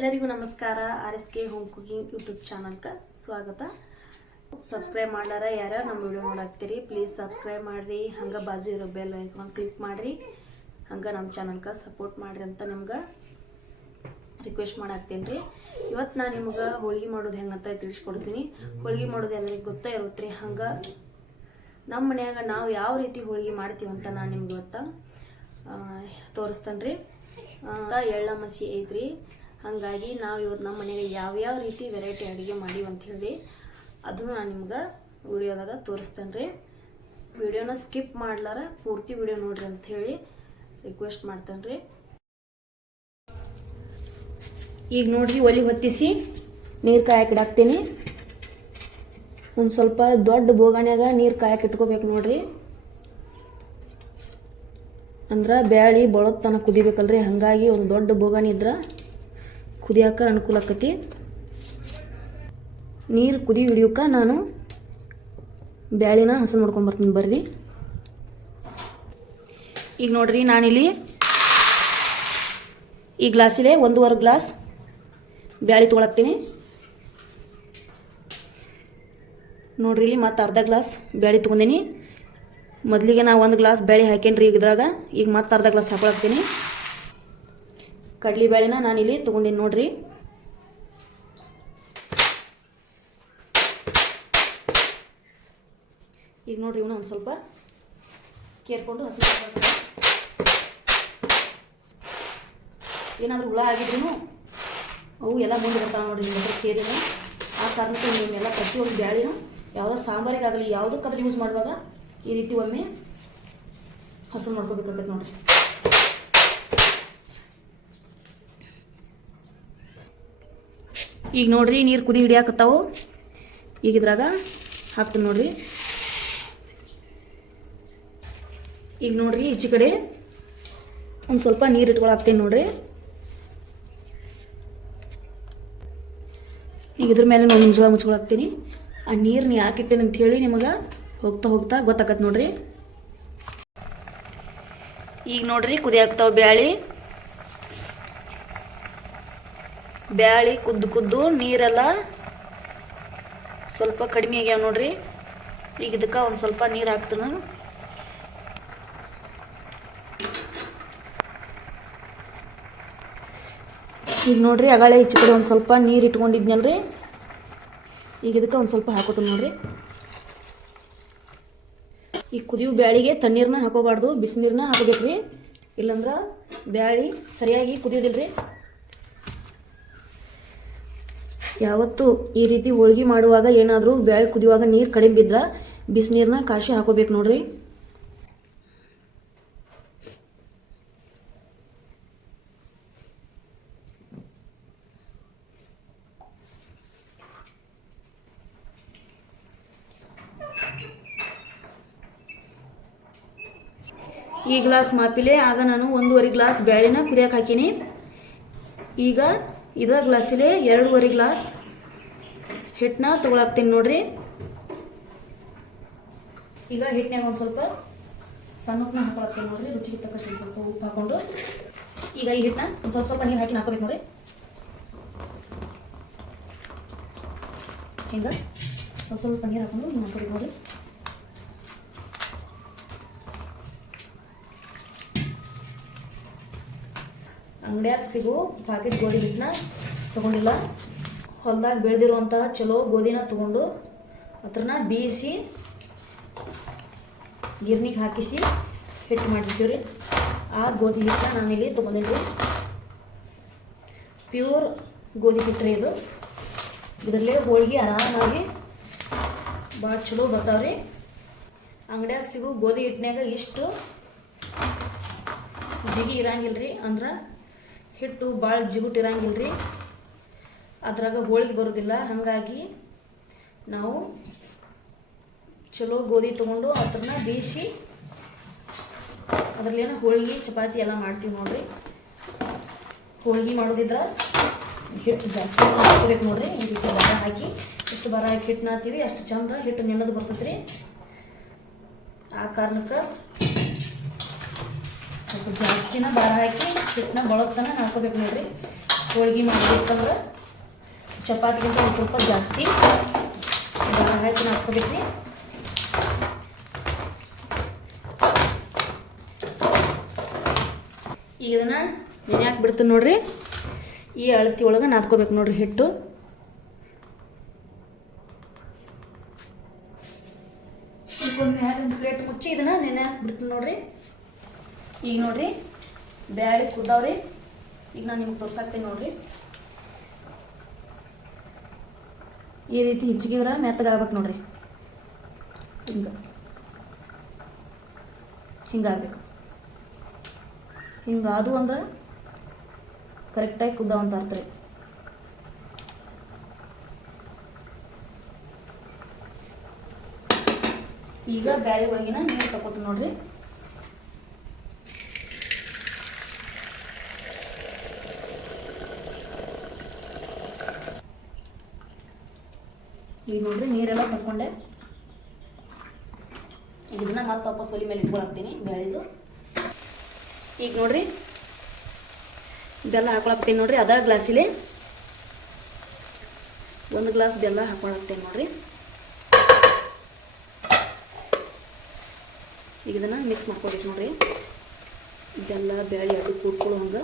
ಎಲ್ಲರಿಗೂ ನಮಸ್ಕಾರ. RSK home cooking YouTube ಚಾನಲ್ಗೆ ಸ್ವಾಗತ. ಸಬ್ಸ್ಕ್ರೈಬ್ ಮಾಡ್ಲಾರ ಯಾರು ನಮ್ಮ ವಿಡಿಯೋ ನೋಡಾಕ್ತೀರಿ ಪ್ಲೀಸ್ ಸಬ್ಸ್ಕ್ರೈಬ್ ಮಾಡಿರಿ. ಹಂಗೆ ಬಾಜು ಇರೋ ಬೆಲ್ ಐಕಾನ್ ಕ್ಲಿಕ್ ಮಾಡಿರಿ. ಹಂಗೆ ನಮ್ಮ ಚಾನಲ್ಗೆ ಸಪೋರ್ಟ್ ಮಾಡಿರಿ ಅಂತ ನಿಮ್ಗೆ ರಿಕ್ವೆಸ್ಟ್ ಮಾಡಾಕ್ತೀನಿ ರೀ. ಇವತ್ತು ನಾನು ನಿಮ್ಗೆ ಹೋಳಿಗೆ ಮಾಡೋದು ಹೆಂಗಂತ ತಿಳಿಸ್ಕೊಡ್ತೀನಿ. ಹೋಳಿಗೆ ಮಾಡೋದು ಎಲ್ಲರಿಗೂ ಗೊತ್ತೇ ಇರುತ್ತೆ ರೀ. ಹಂಗೆ ನಮ್ಮ ಮನ್ಯಾಗ ನಾವು ಯಾವ ರೀತಿ ಹೋಳಿಗೆ ಮಾಡ್ತೀವಿ ಅಂತ ನಾನು ನಿಮ್ಗೆ ಇವತ್ತು ತೋರಿಸ್ತೇನೆ ರೀ. ಎಳ್ಳ ಮಸಿ ಐತ್ರಿ. ಹಾಗಾಗಿ ನಾವು ಇವತ್ತು ನಮ್ಮ ಮನೆಗೆ ಯಾವ್ಯಾವ ರೀತಿ ವೆರೈಟಿ ಅಡುಗೆ ಮಾಡೀವಿ ಅಂಥೇಳಿ ಅದನ್ನು ನಾನು ನಿಮ್ಗೆ ವಿಡಿಯೋದಾಗ ತೋರಿಸ್ತೇನೆ ರೀ. ವಿಡಿಯೋನ ಸ್ಕಿಪ್ ಮಾಡ್ಲಾರ ಪೂರ್ತಿ ವಿಡಿಯೋ ನೋಡ್ರಿ ಅಂಥೇಳಿ ರಿಕ್ವೆಸ್ಟ್ ಮಾಡ್ತೇನೆ ರೀ. ಈಗ ನೋಡ್ರಿ, ಒಲೆ ಹೊತ್ತಿಸಿ ನೀರು ಕಾಯಕ್ಕೆ ಇಡಾಕ್ತೀನಿ. ಒಂದು ಸ್ವಲ್ಪ ದೊಡ್ಡ ಬೋಗಣ್ಯಾಗ ನೀರು ಕಾಯಕ್ಕೆ ಇಟ್ಕೋಬೇಕು ನೋಡ್ರಿ. ಅಂದ್ರೆ ಬ್ಯಾಳಿ ಬಳೋತ್ತನ ಕುದಿಬೇಕಲ್ರಿ. ಹಾಗಾಗಿ ಒಂದು ದೊಡ್ಡ ಬೋಗಣಿ ಇದ್ರೆ ಕುದಿಯೋಕೆ ಅನುಕೂಲ ಆಕತಿ. ನೀರು ಕುದಿ ಹಿಡಿಯೋಕೆ ನಾನು ಬ್ಯಾಳಿನ ಹಸು ಮಾಡ್ಕೊಂಬರ್ತೀನಿ ಬರ್ರಿ. ಈಗ ನೋಡ್ರಿ, ನಾನಿಲ್ಲಿ ಈ ಗ್ಲಾಸಿಲೆ 1.5 ಗ್ಲಾಸ್ ಬ್ಯಾಳಿ ತೊಗೊಳಕ್ತೀನಿ ನೋಡ್ರಿ. ಇಲ್ಲಿ ಮತ್ತೆ ಅರ್ಧ ಗ್ಲಾಸ್ ಬ್ಯಾಳಿ ತೊಗೊಂಡಿನಿ. ಮೊದಲಿಗೆ ನಾ 1 ಗ್ಲಾಸ್ ಬ್ಯಾಳಿ ಹಾಕೇನ್ರಿ ಇದ್ರಾಗ. ಈಗ ಮತ್ತೆ ಅರ್ಧ ಗ್ಲಾಸ್ ಹಾಕೊಳಕ್ತೀನಿ. ಕಡ್ಲಿ ಬ್ಯಾಳಿನ ನಾನಿಲ್ಲಿ ತೊಗೊಂಡಿನಿ ನೋಡ್ರಿ. ಈಗ ನೋಡ್ರಿ, ಇವನ್ನ ಒಂದು ಸ್ವಲ್ಪ ಕೇರ್ಕೊಂಡು ಹಸಿ ಏನಾದರೂ ಹುಳ ಆಗಿದ್ರು ಅವು ಎಲ್ಲ ಮುಂದೆ ಬರ್ತಾವೆ ನೋಡ್ರಿ. ನಿಮ್ಮ ಕೇರಿನ ಆ ಕಾರಣಕ್ಕೆ ನೀವೆಲ್ಲ ಪ್ರತಿಯೊಂದು ಬ್ಯಾಳಿನ ಯಾವುದೋ ಸಾಂಬಾರಿಗಾಗಲಿ ಯಾವುದಕ್ಕಾದ್ರೂ ಯೂಸ್ ಮಾಡುವಾಗ ಈ ರೀತಿ ಒಮ್ಮೆ ಹಸು ಮಾಡ್ಕೋಬೇಕಾಗತ್ತೆ ನೋಡ್ರಿ. ಈಗ ನೋಡ್ರಿ, ನೀರು ಕುದಿ ಹಿಡಿಯಾಕತ್ತಾವು. ಈಗ ಇದ್ರಾಗ ಹಾಕ್ತೀನಿ ನೋಡ್ರಿ. ಈಗ ನೋಡ್ರಿ, ಈಚೆ ಕಡೆ ಒಂದು ಸ್ವಲ್ಪ ನೀರು ಇಟ್ಕೊಳಾಕ್ತೀನಿ ನೋಡ್ರಿ. ಈಗ ಇದ್ರ ಮೇಲೆ ಒಂದು ಮುಚ್ಕೊಳಾಕ್ತೀನಿ. ಆ ನೀರನ್ನ ಯಾಕಿಟ್ಟೇನೆ ಅಂತ ಹೇಳಿ ನಿಮಗೆ ಹೋಗ್ತಾ ಹೋಗ್ತಾ ಗೊತ್ತಾಗತ್ತೆ ನೋಡ್ರಿ. ಈಗ ನೋಡ್ರಿ, ಕುದಿಯಾಕ್ತಾವ ಬ್ಯಾಳಿ ಕುದ್ದು ನೀರೆಲ್ಲ ಸ್ವಲ್ಪ ಕಡಿಮೆ ಆಗ್ಯಾವ ನೋಡ್ರಿ. ಈಗ ಇದಕ್ಕೆ ಒಂದು ಸ್ವಲ್ಪ ನೀರು ಹಾಕ್ತೀನಿ. ಈಗ ನೋಡ್ರಿ, ಅಗಾಳೆ ಈಚೆ ಕಡೆ ಒಂದು ಸ್ವಲ್ಪ ನೀರು ಇಟ್ಕೊಂಡಿದ್ನಲ್ರಿ. ಈಗ ಇದಕ್ಕೆ ಒಂದು ಸ್ವಲ್ಪ ಹಾಕೋತೀನಿ ನೋಡ್ರಿ. ಈ ಕುದಿಯೋ ಬ್ಯಾಳಿಗೆ ತಣ್ಣೀರನ್ನ ಹಾಕೋಬಾರ್ದು, ಬಿಸಿನೀರನ್ನ ಹಾಕೋಬೇಕ್ರಿ. ಇಲ್ಲಾಂದ್ರೆ ಬ್ಯಾಳಿ ಸರಿಯಾಗಿ ಕುದಿಯೋದಿಲ್ರಿ. ಯಾವತ್ತು ಈ ರೀತಿ ಹೋಳಿಗೆ ಮಾಡುವಾಗ ಏನಾದರೂ ಬ್ಯಾಳಿ ಕುದಿಯುವಾಗ ನೀರು ಕಡಿಮೆ ಬಿದ್ದರೆ ಬಿಸಿನೀರನ್ನ ಕಾಶಿ ಹಾಕೋಬೇಕು ನೋಡ್ರಿ. ಈ ಗ್ಲಾಸ್ ಮಾಪಿಲೆ ಆಗ ನಾನು 1.5 ಗ್ಲಾಸ್ ಬ್ಯಾಳಿನ ಕುದಿಯಕ್ಕೆ ಹಾಕೀನಿ. ಈಗ ಇದ ಗ್ಲಾಸಿಲೆ 2.5 ಗ್ಲಾಸ್ ಹಿಟ್ಟನ್ನ ತೊಗೊಳಾಕ್ತೀನಿ ನೋಡ್ರಿ. ಈಗ ಹಿಟ್ಟಿನಾಗ ಒಂದು ಸ್ವಲ್ಪ ಸಣ್ಣ ಉಪ್ಪನ್ನ ಹಾಕೊಳಾಕ್ತೀನಿ ನೋಡ್ರಿ. ರುಚಿಗೆ ತಕ್ಕಷ್ಟು ಸ್ವಲ್ಪ ಉಪ್ಪು ಹಾಕೊಂಡು ಈಗ ಈ ಹಿಟ್ಟನ್ನ ಒಂದು ಸ್ವಲ್ಪ ನೀರು ಹಾಕಿ ಹಾಕೋಬೇಕು ನೋಡ್ರಿ. ಹಿಂಗೆ ಸ್ವಲ್ಪ ನೀರು ಹಾಕೊಂಡು ಹಿಂಗೆ ಹಾಕೋಬೇಕು ನೋಡ್ರಿ. ಅಂಗಡಿಯಾಗ ಸಿಗೋ ಪ್ಯಾಕೆಟ್ ಗೋಧಿ ಹಿಟ್ಟನ್ನ ತೊಗೊಂಡಿಲ್ಲ. ಹೊಲದಾಗ ಬೆಳೆದಿರುವಂತಹ ಚಲೋ ಗೋಧಿನ ತೊಗೊಂಡು ಅದನ್ನ ಬೀಸಿ ಗಿರ್ನಿಗೆ ಹಾಕಿಸಿ ಹಿಟ್ಟು ಮಾಡಿರ್ತೀವಿ ರೀ. ಆ ಗೋಧಿ ಹಿಟ್ಟನ್ನ ನಾನಿಲ್ಲಿ ತೊಗೊಂಡಿನಿ. ಪ್ಯೂರ್ ಗೋಧಿ ಹಿಟ್ಟು ಇದು. ಇದರಲ್ಲೇ ಹೋಳಿಗೆ ಆರಾಮಾಗಿ ಭಾಳ ಚಲೋ ಬರ್ತಾವ್ರಿ. ಅಂಗಡಿಯಾಗ ಸಿಗೋ ಗೋಧಿ ಹಿಟ್ಟಿನಾಗ ಇಷ್ಟು ಜಿಗಿ ಇರಂಗಿಲ್ಲ ರೀ. ಅಂದ್ರೆ ಹಿಟ್ಟು ಭಾಳ ಜಿಗುಟ್ ಇರಂಗಿಲ್ಲ ರೀ. ಅದ್ರಾಗ ಹೋಳಿಗೆ ಬರೋದಿಲ್ಲ. ಹಾಗಾಗಿ ನಾವು ಚಲೋ ಗೋಧಿ ತೊಗೊಂಡು ಅದನ್ನ ಬೇಯಿಸಿ ಅದರಲ್ಲೇನೋ ಹೋಳಿಗೆ ಚಪಾತಿ ಎಲ್ಲ ಮಾಡ್ತೀವಿ ನೋಡ್ರಿ. ಹೋಳಿಗೆ ಮಾಡೋದಿದ್ರೆ ಹಿಟ್ಟು ಜಾಸ್ತಿ ಹಾಕಬೇಕು ನೋಡ್ರಿ. ಈ ರೀತಿ ಬರ ಹಾಕಿ ಎಷ್ಟು ಬರ ಹಾಕಿ ಹಿಟ್ಟು ನಾತೀವಿ ಅಷ್ಟು ಚಂದ ಹಿಟ್ಟು ನೆನೆದು ಬರ್ತೈತೆ ರೀ. ಆ ಕಾರಣಕ್ಕೆ ಸ್ವಲ್ಪ ಜಾಸ್ತಿನ ಬರ ಹಾಕಿ ಹಿಟ್ಟನ್ನ ಬಳೋತನ ಹಾಕೋಬೇಕು ನೋಡ್ರಿ. ಹೋಳಿಗೆ ಮಾಡಬೇಕಂದ್ರೆ ಚಪಾತಿಗಿಂತ ಒಂದು ಸ್ವಲ್ಪ ಜಾಸ್ತಿ ಹಾಕಿ ಹಾಕ್ಕೋಬೇಕು ರೀ. ಈಗ ಇದನ್ನು ನೆನೆ ಹಾಕ್ಬಿಡ್ತೀನಿ ನೋಡ್ರಿ. ಈ ಅಳತಿ ಒಳಗೆ ನಾದ್ಕೋಬೇಕು ನೋಡ್ರಿ ಹಿಟ್ಟು. ಒಂದು ಪ್ಲೇಟ್ ಮುಚ್ಚಿ ಇದನ್ನು ನೆನೆ ಹಾಕ್ಬಿಡ್ತೀನಿ ನೋಡ್ರಿ. ಈಗ ನೋಡ್ರಿ ಬ್ಯಾಳಿ ಕುದ್ದಾವ್ರಿ. ಈಗ ನಾನು ನಿಮ್ಗೆ ತೋರ್ಸಾಕ್ತೀನಿ ನೋಡ್ರಿ. ಈ ರೀತಿ ಹಿಚ್ಚಿಗಿದ್ರೆ ಮೆತ್ತಗಾಗ್ಬೇಕು ನೋಡ್ರಿ. ಹಿಂಗಾಗಬೇಕು. ಹಿಂಗಾದು ಅಂದ್ರೆ ಕರೆಕ್ಟಾಗಿ ಕುದ್ದಾವ ಅಂತ ಅರ್ಥ ರೀ. ಈಗ ಬ್ಯಾಳಿ ಒಳಗಿನ ನೀರು ತಗೋತೀನಿ ನೋಡ್ರಿ. ಈಗ ನೋಡ್ರಿ ನೀರೆಲ್ಲ ತಗೊಂಡೆ. ಇದನ್ನ ಮತ್ತೆ ವಾಪಸ್ ಒಲಿ ಮೇಲೆ ಇಟ್ಕೊಳಕ್ತೀನಿ ಬ್ಯಾಳಿದು. ಈಗ ನೋಡ್ರಿ ಬೆಲ್ಲ ಹಾಕೊಳಕ್ತೀನಿ ನೋಡ್ರಿ. ಅದ ಗ್ಲಾಸಿಲೆ 1 ಗ್ಲಾಸ್ ಬೆಲ್ಲ ಹಾಕೊಳಕ್ತೀನಿ ನೋಡ್ರಿ. ಈಗ ಇದನ್ನು ಮಿಕ್ಸ್ ಮಾಡ್ಕೊಬೇಕು ನೋಡ್ರಿ. ಬೆಲ್ಲ ಬ್ಯಾಳಿ ಅದು ಕೂಡ್ಕೊಳ್ಳೋ ಹಂಗೆ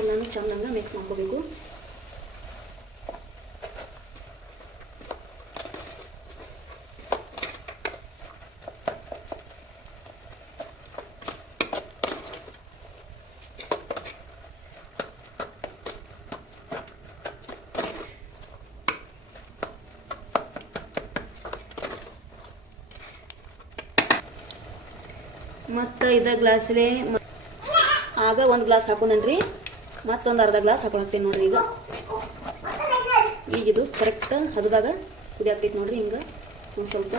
ಎಲ್ಲನೂ ಚೆಂದಂಗೆ ಮಿಕ್ಸ್ ಮಾಡ್ಕೋಬೇಕು. ಮತ್ತು ಇದೇ ಗ್ಲಾಸಲ್ಲಿ ಆಗ 1 ಗ್ಲಾಸ್ ಹಾಕೊಂಡ್ರಿ. ಮತ್ತೊಂದು ಅರ್ಧ ಗ್ಲಾಸ್ ಹಾಕೊಳಕ್ತೀನಿ ನೋಡ್ರಿ. ಈಗ ಇದು ಕರೆಕ್ಟ್ ಹದದಾಗ ಕುದಿಯಾಗ್ತೈತೆ ನೋಡ್ರಿ. ಹಿಂಗೆ ಒಂದು ಸ್ವಲ್ಪ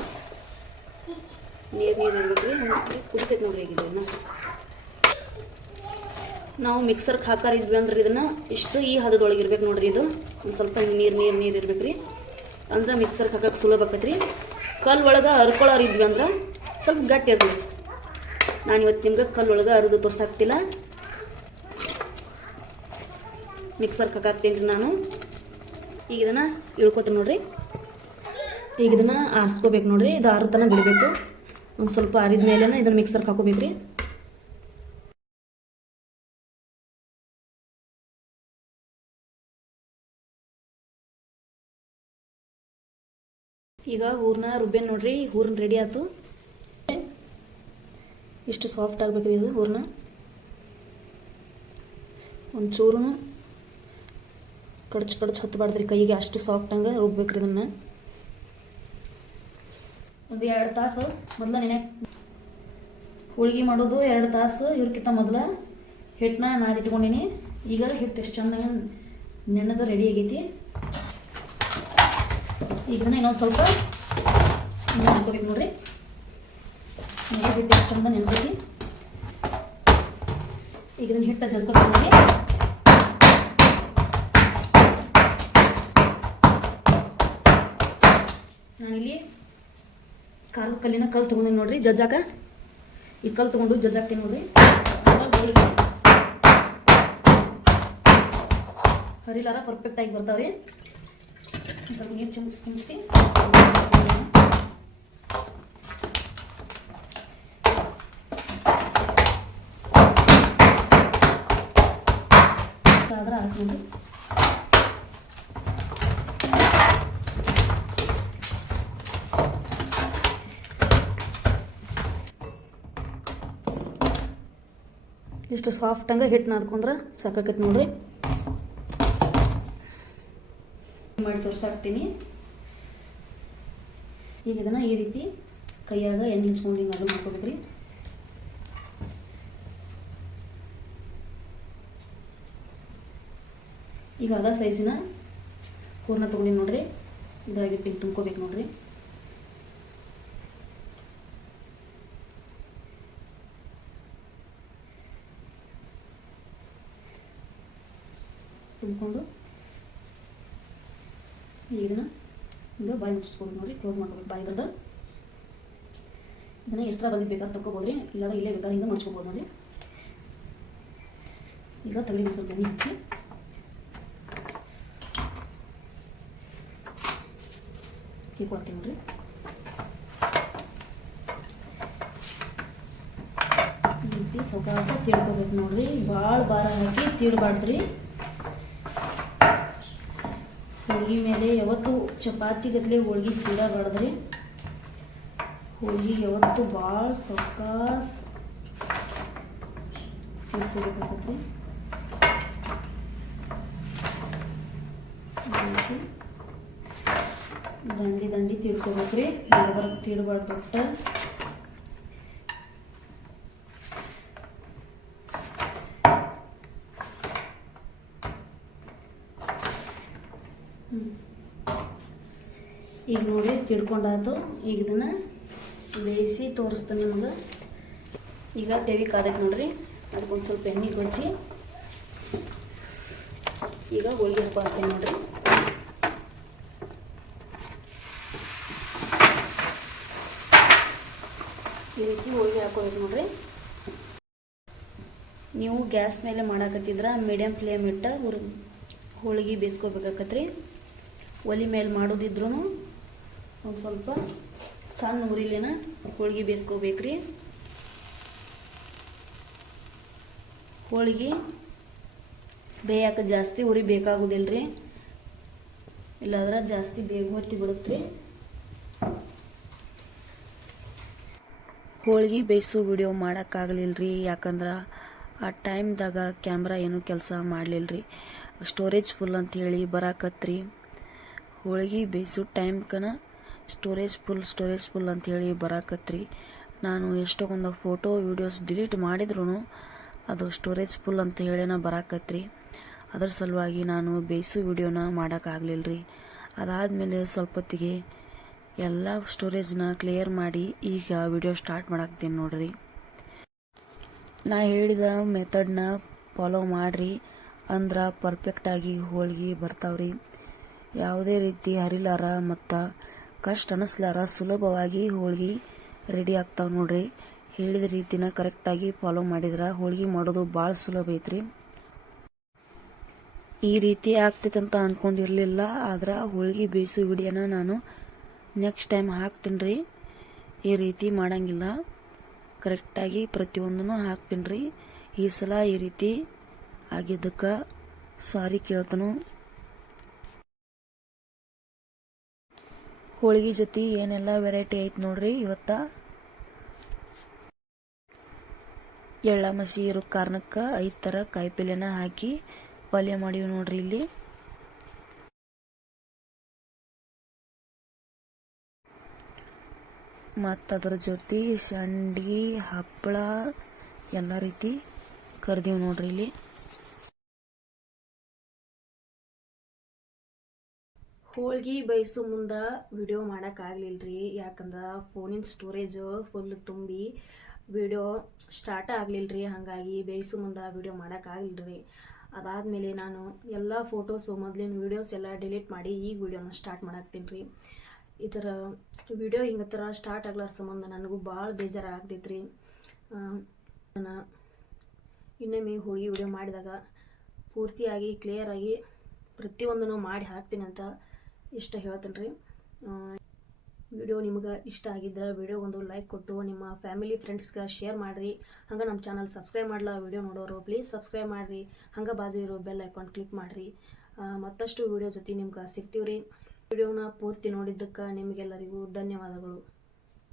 ನೀರು ಇರ್ಬೇಕು ರೀ. ಹಂಗೆ ಕುದಿತೈತೆ ನೋಡ್ರಿ. ಈಗ ಇದನ್ನು ನಾವು ಮಿಕ್ಸರ್ಗೆ ಹಾಕಾರಿದ್ವಿ ಅಂದ್ರೆ ಇದನ್ನು ಇಷ್ಟು ಈ ಹದದೊಳಗೆ ಇರ್ಬೇಕು ನೋಡ್ರಿ. ಇದು ಒಂದು ಸ್ವಲ್ಪ ಹಿಂಗೆ ನೀರು ಇರ್ಬೇಕು ರೀ. ಅಂದ್ರೆ ಮಿಕ್ಸರ್ಗೆ ಹಾಕಕ್ಕೆ ಸುಲಭ ಆಕೈತೆ ರೀ. ಕಲ್ಲು ಒಳಗೆ ಹರ್ಕೊಳ್ಳೋರಿದ್ವಿ ಅಂದ್ರೆ ಸ್ವಲ್ಪ ಗಟ್ಟಿ ಇರ್ತದೆ. ನಾನು ಇವತ್ತು ನಿಮ್ಗೆ ಕಲ್ಲೊಳಗೆ ಅರಿದು ತೋರ್ಸಾಕ್ತಿಲ್ಲ, ಮಿಕ್ಸರ್ಗೆ ಹಾಕಾಕ್ತೀನಿ ರೀ ನಾನು. ಈಗ ಇದನ್ನು ಇಳ್ಕೊತೀನಿ ನೋಡ್ರಿ. ಈಗ ಇದನ್ನು ಆರಿಸ್ಕೋಬೇಕು ನೋಡ್ರಿ. ಇದು ಆರು ತನಕ ಬಿಡಬೇಕು. ಒಂದು ಸ್ವಲ್ಪ ಆರಿದ ಮೇಲೆ ಇದನ್ನು ಮಿಕ್ಸರ್ಗೆ ಹಾಕೋಬೇಕು ರೀ. ಈಗ ಹೂರ್ನ ರುಬ್ಬೇನು ನೋಡ್ರಿ. ಹೂರ್ನ ರೆಡಿ ಆಯ್ತು. ಇಷ್ಟು ಸಾಫ್ಟ್ ಆಗಬೇಕು ರೀ ಇದು ಹೂರ್ನ. ಒಂಚೂರು ಕಡ್ಚ್ ಹತ್ತಬಾರ್ದ್ರಿ ಕೈಗೆ. ಅಷ್ಟು ಸಾಫ್ಟಂಗೆ ರುಬ್ಬೇಕ್ರಿ ಇದನ್ನು. ಒಂದು 2 ತಾಸು ಮೊದಲು ನೆನೆ ಹೋಳಿಗೆ ಮಾಡೋದು 2 ತಾಸು ಇವ್ರಕ್ಕಿಂತ ಮೊದಲು ಹಿಟ್ಟನ್ನ ನಾದಿಟ್ಕೊಂಡಿನಿ. ಈಗ ಹಿಟ್ಟು ಎಷ್ಟು ಚೆನ್ನಾಗಿ ನೆನೆದು ರೆಡಿ ಆಗೈತಿ. ಈಗ ಇನ್ನೊಂದು ಸ್ವಲ್ಪ ಹಾಕೋಬೇಕು ನೋಡ್ರಿ. ಹಿಟ್ಟು ಎಷ್ಟು ಚಂದ ನೆನ್ಕೈತಿ. ಈಗ ಇದನ್ನು ಹಿಟ್ಟು ಜಜ್ಕೋಬೇಕು ನೋಡಿ. ನಾನಿಲ್ಲಿ ಕಾಲು ಕಲ್ಲಿನ ಕಲ್ಲು ತೊಗೊಂಡಿನಿ ನೋಡ್ರಿ ಜಜ್ಜಾಕ. ಈ ಕಲ್ಲು ತೊಗೊಂಡು ಜಜ್ಜಾಕ್ತೀನಿ ನೋಡ್ರಿ. ಹರಿಲಾರ ಪರ್ಫೆಕ್ಟಾಗಿ ಬರ್ತಾವ್ರಿ. ಸ್ವಲ್ಪ ನೀರು ಚಿಮ್ಮಿಸಿ ಆದ್ರೆ ಹಾಕ್ಬೋದು. ಇಷ್ಟು ಸಾಫ್ಟಂಗೆ ಹಿಟ್ಟು ನಾದ್ಕೊಂಡ್ರೆ ಸಾಕಾಕೈತಿ ನೋಡ್ರಿ. ಮಾಡಿ ತೋರ್ಸಾಕ್ತೀನಿ. ಈಗ ಇದನ್ನು ಈ ರೀತಿ ಕೈಯಾಗ ಎಣ್ಣೆ ಹಚ್ಕೊಂಡು ಹಿಂಗೆ ಅದು ಮಾಡ್ಕೋಬೇಕ್ರಿ. ಈಗ ಅದ ಸೈಜಿನ ಹೂರ್ನ ತೊಗೊಂಡು ನೋಡ್ರಿ. ಇದಾಗಿ ಪಿನ್ ತುಂಬ್ಕೋಬೇಕು ನೋಡ್ರಿ. ತುಂಬಿಕೊಂಡು ಇದನ್ನು ಹಿಂಗೆ ಬಾಯಿ ಮುಚ್ಚಿಸ್ಕೊಂಡು ನೋಡಿರಿ. ಕ್ಲೋಸ್ ಮಾಡ್ಕೋಬೇಕು ಬಾಯಿ ಬದ್ದು. ಇದನ್ನು ಎಕ್ಸ್ಟ್ರಾ ಬಂದಿದ್ದು ಬೇಕಾದ್ರೆ ತಗೋಬೋದು ರೀ. ಇಲ್ಲಾಂದ್ರೆ ಇಲ್ಲೇ ಬೇಕಾದ್ರೆ ಹಿಂಗೆ ಮಾಡ್ಸ್ಕೊಬೋದು ನೋಡಿ. ಈಗ ತಗಡಿ ಸ್ವಲ್ಪ ಎಣ್ಣೆ ಹಚ್ಚಿ ತೀಕೊಳ್ತೀನಿ ನೋಡ್ರಿ. ಈ ರೀತಿ ಸೌಕಾಸ ತೀಡ್ಕೋಬೇಕು ನೋಡ್ರಿ, ಭಾಳ ಭಾರ ಹಾಕಿ ತೀಡಬಾರ್ದ್ರಿ. ಹೋಳ್ಗೆ ಮೇಲೆ ಯಾವತ್ತು ಚಪಾತಿ ಗದ್ಲೆ ಹೋಳ್ಗೆ ತೀಡಬಾರ್ದ್ರಿ. ಹೋಳ್ಗೆ ಯಾವತ್ತು ಭಾಳ ಸೌಕಾಸ ತೀಡ್ಕೋಬೇಕಾಗತ್ರಿ. ದಂಡಿ ದಂಡಿ ತೀಡ್ಕೋಬೇಕ್ರಿ, ಬರಬರ್ದು ತೀಡಬಾರ್ದು ಒಟ್ಟ. ಈಗ ನೋಡಿ ತಿಡ್ಕೊಂಡಾತು. ಈಗ ಇದನ್ನು ಬೇಯಿಸಿ ತೋರಿಸ್ತಾನೆ ನಿಮ್ಗೆ. ಈಗ ತೆವಿ ಕಾದೈತೆ ನೋಡ್ರಿ, ಅದಕ್ಕೊಂದು ಸ್ವಲ್ಪ ಎಣ್ಣೆ ಕೊಚ್ಚಿ ಈಗ ಹೋಳಿಗೆ ಹಬ್ಬ ಹಾಕ್ತೇನೆ ನೋಡ್ರಿ. ಈ ರೀತಿ ಹೋಳಿಗೆ ಹಾಕೋಬೇಕು ನೋಡ್ರಿ. ನೀವು ಗ್ಯಾಸ್ ಮೇಲೆ ಮಾಡಾಕತ್ತಿದ್ರೆ ಮೀಡಿಯಮ್ ಫ್ಲೇಮ್ ಇಟ್ಟು ಹೋಳಿಗೆ ಬೇಯಿಸ್ಕೋಬೇಕಾಕತ್ರಿ. ಒಲೆ ಮೇಲೆ ಮಾಡೋದಿದ್ರು ಒಂದು ಸ್ವಲ್ಪ ಸಣ್ಣ ಉರಿಲಿನ ಹೋಳಿಗೆ ಬೇಯಿಸ್ಕೋಬೇಕ್ರಿ. ಹೋಳಿಗೆ ಬೇಯಕ್ಕೆ ಜಾಸ್ತಿ ಉರಿ ಬೇಕಾಗೋದಿಲ್ಲ ರೀ, ಇಲ್ಲಾಂದ್ರೆ ಜಾಸ್ತಿ ಬೇಗ ಹೊತ್ತಿ ಬಿಡುತ್ತೆ. ಹೋಳಿಗೆ ಬೇಯಿಸೋ ವಿಡಿಯೋ ಮಾಡೋಕ್ಕಾಗಲಿಲ್ಲ ರೀ, ಯಾಕಂದ್ರೆ ಆ ಟೈಮ್ದಾಗ ಕ್ಯಾಮ್ರಾ ಏನೂ ಕೆಲಸ ಮಾಡಲಿಲ್ಲ ರೀ. ಸ್ಟೋರೇಜ್ ಫುಲ್ ಅಂಥೇಳಿ ಬರಾಕತ್ರಿ. ಹೋಳಿಗೆ ಬೇಯಿಸೋ ಟೈಮ್ಕನ ಸ್ಟೋರೇಜ್ ಫುಲ್ ಅಂಥೇಳಿ ಬರಾಕತ್ರಿ. ನಾನು ಎಷ್ಟೊಂದು ಫೋಟೋ ವೀಡಿಯೋಸ್ ಡಿಲೀಟ್ ಮಾಡಿದ್ರು ಅದು ಸ್ಟೋರೇಜ್ ಫುಲ್ ಅಂತ ಹೇಳಿನ ಬರಾಕತ್ರಿ. ಅದರ ಸಲುವಾಗಿ ನಾನು ಬೇಯಿಸೋ ವಿಡಿಯೋನ ಮಾಡೋಕ್ಕಾಗಲಿಲ್ಲ ರೀ. ಅದಾದಮೇಲೆ ಸ್ವಲ್ಪ ಹೊತ್ತಿಗೆ ಎಲ್ಲ ಸ್ಟೋರೇಜ್ನ ಕ್ಲಿಯರ್ ಮಾಡಿ ಈಗ ವಿಡಿಯೋ ಸ್ಟಾರ್ಟ್ ಮಾಡಾಕ್ತೀನಿ ನೋಡ್ರಿ. ನಾ ಹೇಳಿದ ಮೆಥಡ್ನ ಫಾಲೋ ಮಾಡಿರಿ ಅಂದ್ರೆ ಪರ್ಫೆಕ್ಟಾಗಿ ಹೋಳಿಗೆ ಬರ್ತಾವ್ರಿ. ಯಾವುದೇ ರೀತಿ ಹರಿಲಾರ ಮತ್ತು ಕಷ್ಟ ಅನ್ನಿಸ್ಲಾರ ಸುಲಭವಾಗಿ ಹೋಳಿಗೆ ರೆಡಿ ಆಗ್ತಾವೆ ನೋಡ್ರಿ. ಹೇಳಿದ ರೀತಿನ ಕರೆಕ್ಟಾಗಿ ಫಾಲೋ ಮಾಡಿದ್ರೆ ಹೋಳಿಗೆ ಮಾಡೋದು ಭಾಳ ಸುಲಭ ಐತ್ರಿ. ಈ ರೀತಿ ಆಗ್ತೈತಂತ ಅಂದ್ಕೊಂಡಿರಲಿಲ್ಲ, ಆದ್ರೆ ಹೋಳಿಗೆ ಬೇಯಿಸೋ ವಿಡಿಯೋನ ನಾನು ನೆಕ್ಸ್ಟ್ ಟೈಮ್ ಹಾಕ್ತೀನಿ ರೀ. ಈ ರೀತಿ ಮಾಡೋಂಗಿಲ್ಲ, ಕರೆಕ್ಟಾಗಿ ಪ್ರತಿಯೊಂದೂ ಹಾಕ್ತೀನಿ ರೀ. ಈ ಸಲ ಈ ರೀತಿ ಆಗಿದ್ದಕ್ಕೆ ಸಾರಿ ಕೇಳ್ತಾನು. ಹೋಳಿಗೆ ಜೊತೆ ಏನೆಲ್ಲ ವೆರೈಟಿ ಐತೆ ನೋಡ್ರಿ ಇವತ್ತ. ಎಳ್ಳ ಮಸಿ ಇರೋ ಕಾರಣಕ್ಕೆ 5 ಥರ ಕಾಯಿಪಲ್ಯನ ಹಾಕಿ ಪಲ್ಯ ಮಾಡಿವಿ ನೋಡ್ರಿ ಇಲ್ಲಿ. ಮತ್ತು ಅದ್ರ ಜೊತೆ ಸಂಡಿಗೆ ಹಪ್ಪಳ ಎಲ್ಲ ರೀತಿ ಕರ್ದೀವಿ ನೋಡ್ರಿ ಇಲ್ಲಿ. ಹೋಳ್ಗೆ ಬೇಯಿಸೋ ಮುಂದೆ ವಿಡಿಯೋ ಮಾಡೋಕ್ಕಾಗಲಿಲ್ಲ ರೀ, ಯಾಕಂದ್ರೆ ಫೋನಿನ ಸ್ಟೋರೇಜು ಫುಲ್ ತುಂಬಿ ವಿಡಿಯೋ ಸ್ಟಾರ್ಟ್ ಆಗಲಿಲ್ಲ ರೀ. ಹಾಗಾಗಿ ಬೇಯಿಸೋ ಮುಂದೆ ವಿಡಿಯೋ ಮಾಡೋಕ್ಕಾಗಲಿಲ್ಲ ರೀ. ಅದಾದಮೇಲೆ ನಾನು ಎಲ್ಲ ಫೋಟೋಸು ಮೊದಲಿನ ವೀಡಿಯೋಸ್ ಎಲ್ಲ ಡಿಲೀಟ್ ಮಾಡಿ ಈಗ ವಿಡಿಯೋನ ಸ್ಟಾರ್ಟ್ ಮಾಡಾಕ್ತೀನಿ ರೀ. ಈ ಥರ ವಿಡಿಯೋ ಹಿಂಗೆ ಥರ ಸ್ಟಾರ್ಟ್ ಆಗ್ಲಾರ ಸಂಬಂಧ ನನಗೂ ಭಾಳ ಬೇಜಾರಾಗ್ತೈತೆ ರೀ. ನಾನು ಇನ್ನೊಮ್ಮೆ ಹೋಳಿಗೆ ವಿಡಿಯೋ ಮಾಡಿದಾಗ ಪೂರ್ತಿಯಾಗಿ ಕ್ಲಿಯರಾಗಿ ಪ್ರತಿಯೊಂದನ್ನು ಮಾಡಿ ಹಾಕ್ತೀನಿ ಅಂತ ಇಷ್ಟ ಹೇಳ್ತೀನಿ ರೀ. ವಿಡಿಯೋ ನಿಮ್ಗೆ ಇಷ್ಟ ಆಗಿದ್ರೆ ವಿಡಿಯೋಗೊಂದು ಲೈಕ್ ಕೊಟ್ಟು ನಿಮ್ಮ ಫ್ಯಾಮಿಲಿ ಫ್ರೆಂಡ್ಸ್ಗೆ ಶೇರ್ ಮಾಡಿರಿ. ಹಂಗೆ ನಮ್ಮ ಚಾನಲ್ ಸಬ್ಸ್ಕ್ರೈಬ್ ಮಾಡಲ್ಲ ವಿಡಿಯೋ ನೋಡೋರು ಪ್ಲೀಸ್ ಸಬ್ಸ್ಕ್ರೈಬ್ ಮಾಡಿರಿ. ಹಂಗೆ ಬಾಜು ಇರೋ ಬೆಲ್ ಐಕಾನ್ ಕ್ಲಿಕ್ ಮಾಡಿರಿ. ಮತ್ತಷ್ಟು ವಿಡಿಯೋ ಜೊತೆ ನಿಮ್ಗೆ ಸಿಗ್ತೀವಿ ರೀ. ವಿಡಿಯೋನ ಪೂರ್ತಿ ನೋಡಿದ್ದಕ್ಕೆ ನಿಮಗೆಲ್ಲರಿಗೂ ಧನ್ಯವಾದಗಳು.